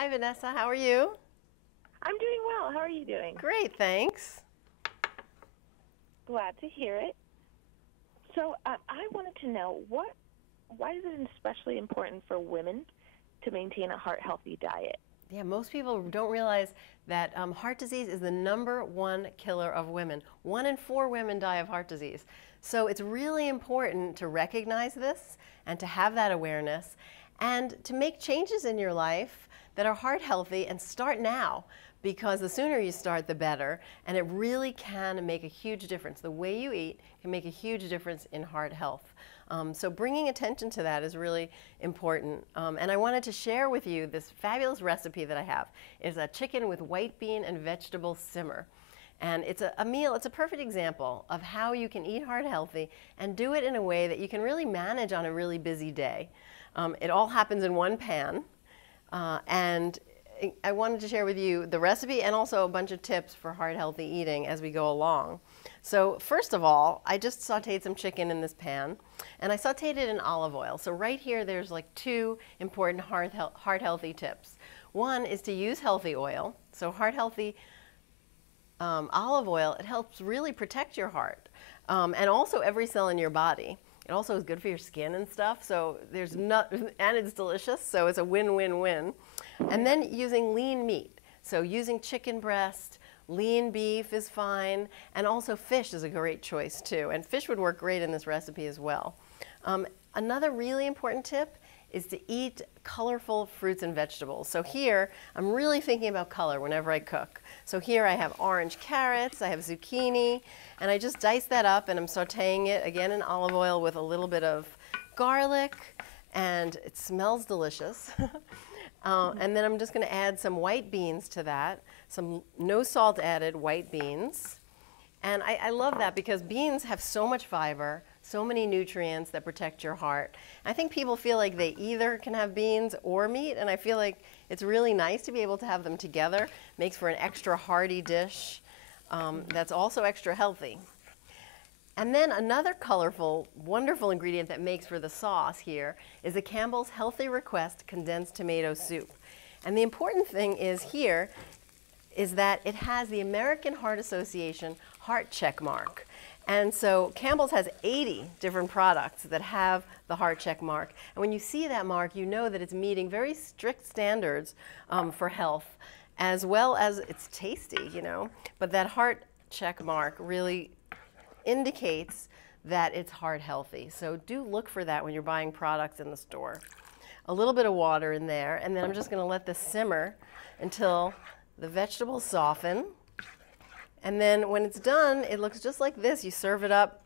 Hi, Vanessa. How are you? I'm doing well. How are you doing? Great, thanks. Glad to hear it. So I wanted to know why is it especially important for women to maintain a heart-healthy diet? Yeah, most people don't realize that heart disease is the #1 killer of women. 1 in 4 women die of heart disease. So it's really important to recognize this and to have that awareness and to make changes in your life that are heart healthy and start now, because the sooner you start, the better. And it really can make a huge difference. The way you eat can make a huge difference in heart health. So bringing attention to that is really important. And I wanted to share with you this fabulous recipe that I have. It's a chicken with white bean and vegetable simmer. And it's a meal, it's a perfect example of how you can eat heart healthy and do it in a way that you can really manage on a really busy day. It all happens in one pan. And I wanted to share with you the recipe and also a bunch of tips for heart healthy eating as we go along. So first of all, I just sauteed some chicken in this pan, and I sauteed it in olive oil. So right here there's like 2 important heart healthy tips. One is to use healthy oil. So heart healthy olive oil, it helps really protect your heart and also every cell in your body. It also is good for your skin and stuff, so and it's delicious, so it's a win-win-win. And then using lean meat, so using chicken breast, lean beef is fine, and also fish is a great choice too, and fish would work great in this recipe as well. Another really important tip is to eat colorful fruits and vegetables. So here, I'm really thinking about color whenever I cook. So here I have orange carrots, I have zucchini, and I just dice that up and I'm sauteing it again in olive oil with a little bit of garlic, and it smells delicious. And then I'm just gonna add some white beans to that, some no salt added white beans. And I love that because beans have so much fiber, so many nutrients that protect your heart. I think people feel like they either can have beans or meat, and I feel like it's really nice to be able to have them together. Makes for an extra hearty dish that's also extra healthy. And then another colorful, wonderful ingredient that makes for the sauce here is the Campbell's Healthy Request condensed tomato soup. And the important thing is here is that it has the American Heart Association heart check mark. And so Campbell's has 80 different products that have the heart check mark. And when you see that mark, you know that it's meeting very strict standards for health, as well as it's tasty, you know. But that heart check mark really indicates that it's heart healthy. So do look for that when you're buying products in the store. A little bit of water in there, and then I'm just gonna let this simmer until the vegetables soften. And then when it's done, it looks just like this. You serve it up,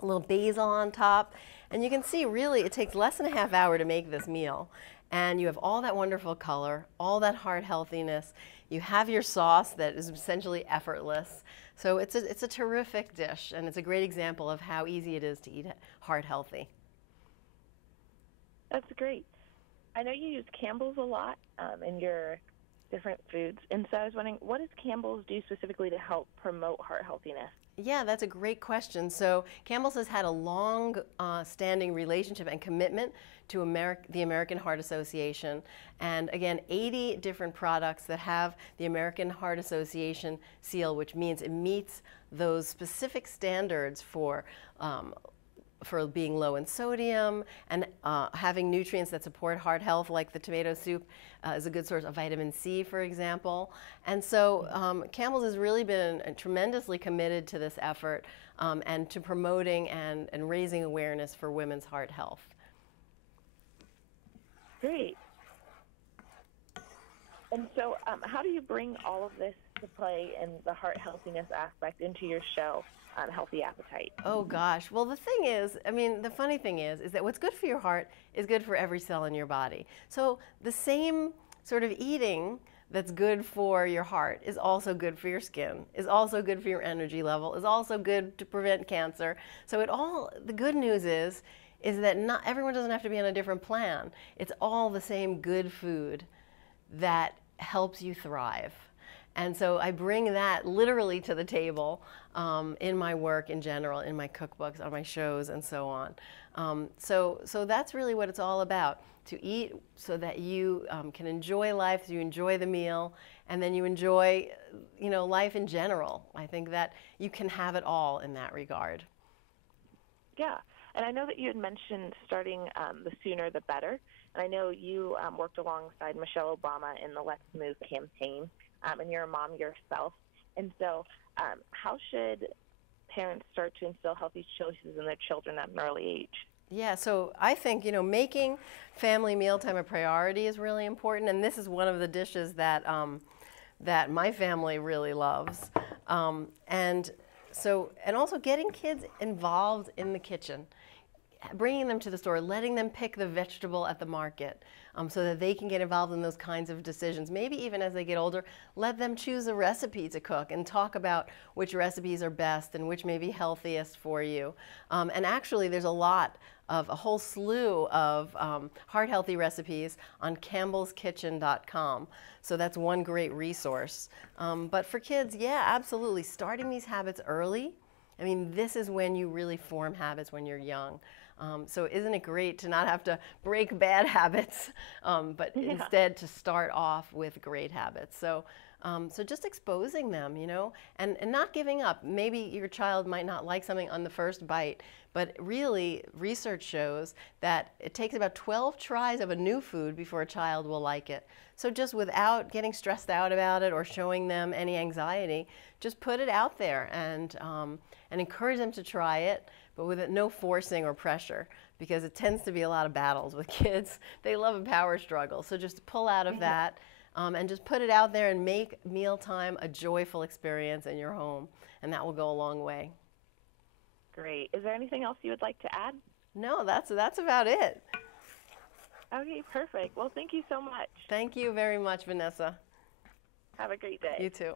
a little basil on top, and you can see really it takes less than a half hour to make this meal. And you have all that wonderful color, all that heart healthiness. You have your sauce that is essentially effortless. So it's a terrific dish, and it's a great example of how easy it is to eat heart healthy. That's great. I know you use Campbell's a lot in your different foods, and so I was wondering, what does Campbell's do specifically to help promote heart healthiness? Yeah, that's a great question. So Campbell's has had a long standing relationship and commitment to the American Heart Association. And again, 80 different products that have the American Heart Association seal, which means it meets those specific standards for being low in sodium and having nutrients that support heart health, like the tomato soup is a good source of vitamin C, for example. And so Campbell's has really been tremendously committed to this effort and to promoting and raising awareness for women's heart health. Great. And so how do you bring all of this to play and the heart healthiness aspect into your show on Healthy Appetite? Oh gosh, well the thing is, I mean, the funny thing is that what's good for your heart is good for every cell in your body. So the same sort of eating that's good for your heart is also good for your skin, is also good for your energy level, is also good to prevent cancer. So the good news is that not everyone doesn't have to be on a different plan. It's all the same good food that helps you thrive. And so I bring that literally to the table in my work in general, in my cookbooks, on my shows, and so on. So that's really what it's all about. to eat so that you can enjoy life, so you enjoy the meal, and then you enjoy, life in general. I think that you can have it all in that regard. Yeah, and I know that you had mentioned starting the sooner the better, and I know you worked alongside Michelle Obama in the Let's Move campaign, and you're a mom yourself. And so how should parents start to instill healthy choices in their children at an early age? Yeah, so I think, making family mealtime a priority is really important, and this is one of the dishes that that my family really loves. And also getting kids involved in the kitchen, bringing them to the store, letting them pick the vegetable at the market, so that they can get involved in those kinds of decisions. Maybe even as they get older, let them choose a recipe to cook and talk about which recipes are best and which may be healthiest for you. And actually, there's a whole slew of heart-healthy recipes on CampbellsKitchen.com. So that's one great resource. But for kids, yeah, absolutely, starting these habits early. I mean, this is when you really form habits when you're young. So isn't it great to not have to break bad habits, but instead to start off with great habits? So just exposing them, and not giving up. Maybe your child might not like something on the first bite, but really research shows that it takes about 12 tries of a new food before a child will like it. So just without getting stressed out about it or showing them any anxiety, just put it out there and encourage them to try it, but with no forcing or pressure, because it tends to be a lot of battles with kids. They love a power struggle. So just pull out of that and just put it out there and make mealtime a joyful experience in your home, and that will go a long way. Great. Is there anything else you would like to add? No, that's about it. Okay, perfect. Well, thank you so much. Thank you very much, Vanessa. Have a great day. You too.